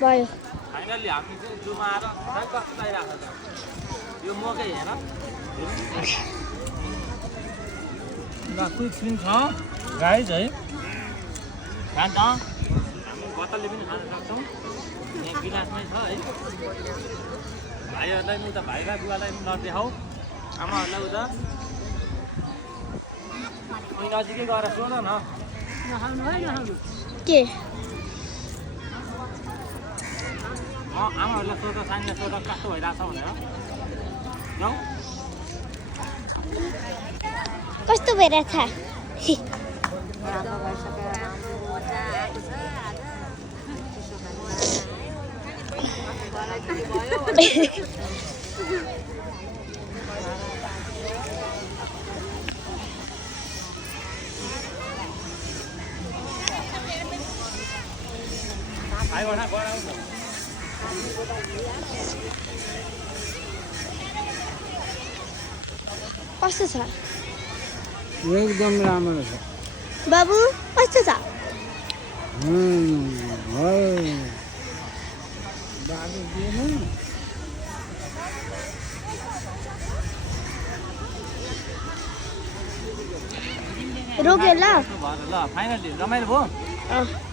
भयो फाइनली हामी चाहिँ जुमा आएर खै कस्तो लागिरहेको छ यो मकै हेर ल क्विक स्पिन छ गाइज है खान्छ हामी बोतलले पनि खान सक्छौँ यहाँ गिलासमै छ है भाइहरूलाई पनि उता भाइका बुवालाई पनि नदेखाऊ आमाहरूलाई उता अनि नजिकै गएर सोध न के आमाहरूलाई सोध सानीलाई सोध कस्तो भइरहेछ भनेर जाउँ कस्तो भइरहेछ कस्तो छ एकदम राम्रो छ बाबु कस्तो छ बाबु दिएन रोक्यो ल ल फाइनली रमाइलो भयो अँ